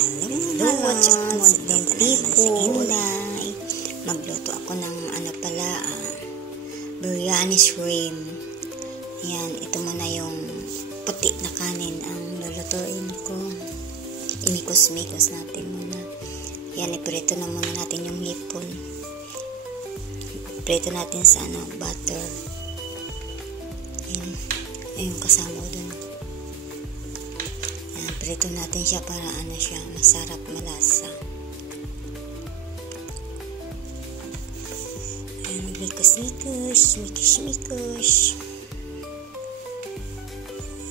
Hello, what's up mga people? Magluto ako ng biryani shrimp. Yan, ito muna yung puti na kanin ang lulutuin ko. Imikos-mikos natin muna. Yan, iprito na muna natin yung hipon. Iprito natin sa butter. Yan, yung kasama ko dun. Prito natin siya para siya masarap, malasa. Ayan, mikos-mikos.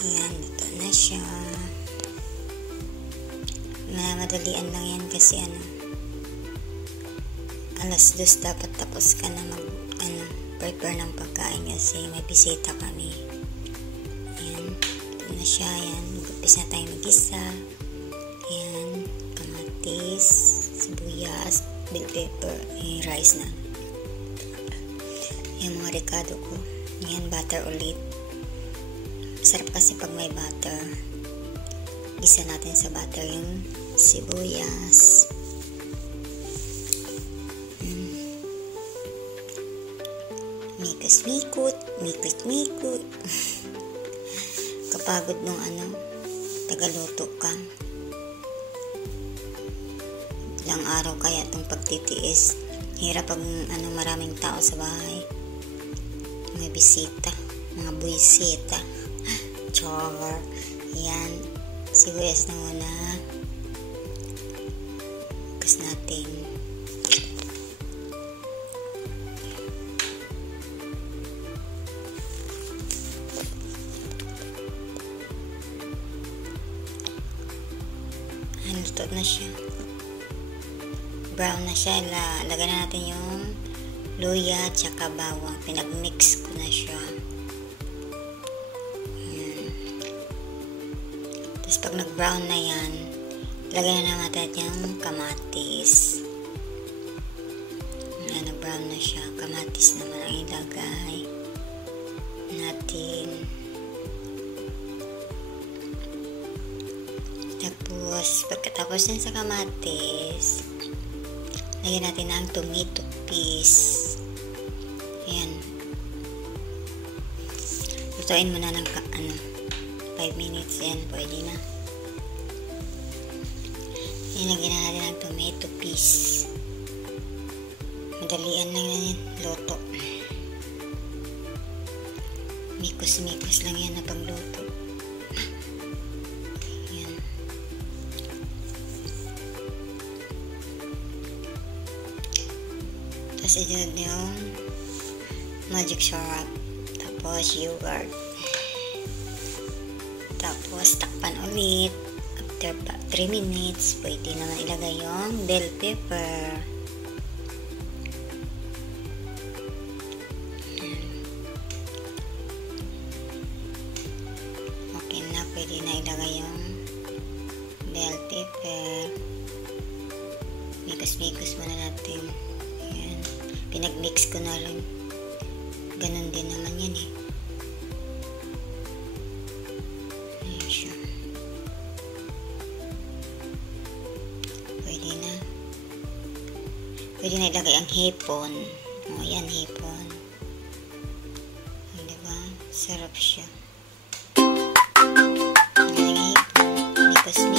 Ayan, ito na siya. Madalian lang yan kasi alas 2 dapat tapos ka na prepare ng pagkain kasi may bisita kami. Ayan, ito na siya. Ayan, mag-upis na tayo mag-isa. Ayan, kamatis, sibuyas, bell pepper, rice na. Ayan, mga ricado ko. Ayan, butter ulit. Masarap kasi pag may butter. Gisa natin sa butter yung sibuyas. Mikot. Kapagod nung tagaluto ka. Ilang araw kaya itong pagtitiis. Hirap pag maraming tao sa bahay. May bisita, mga buwisita. Char. Yan, sibuyas na muna. Bukas natin. Luto na siya. Brown na siya. Lagyan na natin yung luya at saka bawang. Pinag-mix ko na siya. Tapos pag nag-brown na yan, lagyan na natin yung kamatis. Nag-brown na siya. Kamatis naman ang ilagay natin. Tapos, pagkatapos yan sa kamatis, lagyan natin ang tomato paste. Ayan. Lutuin muna ng 5 minutes yan. Pwede na. Ayan, lagyan na natin ang tomato paste. Madalian lang yan luto. Mikos-mikos lang yan na pagluto. Tapos isunod yung magic syrup. Tapos yogurt. Tapos takpan ulit. After 3 minutes, pwede naman ilagay yung bell pepper. Okay na, pwede na ilagay yung bell pepper. Mikos-mikos muna natin. Pinag-mix ko na lang. Ganon din naman yan Ayan siya. Pwede na. Pwede na ilagay ang hipon. Yan hipon. Diba? Sarap siya. Ilagay hipon. Mikos-mikos.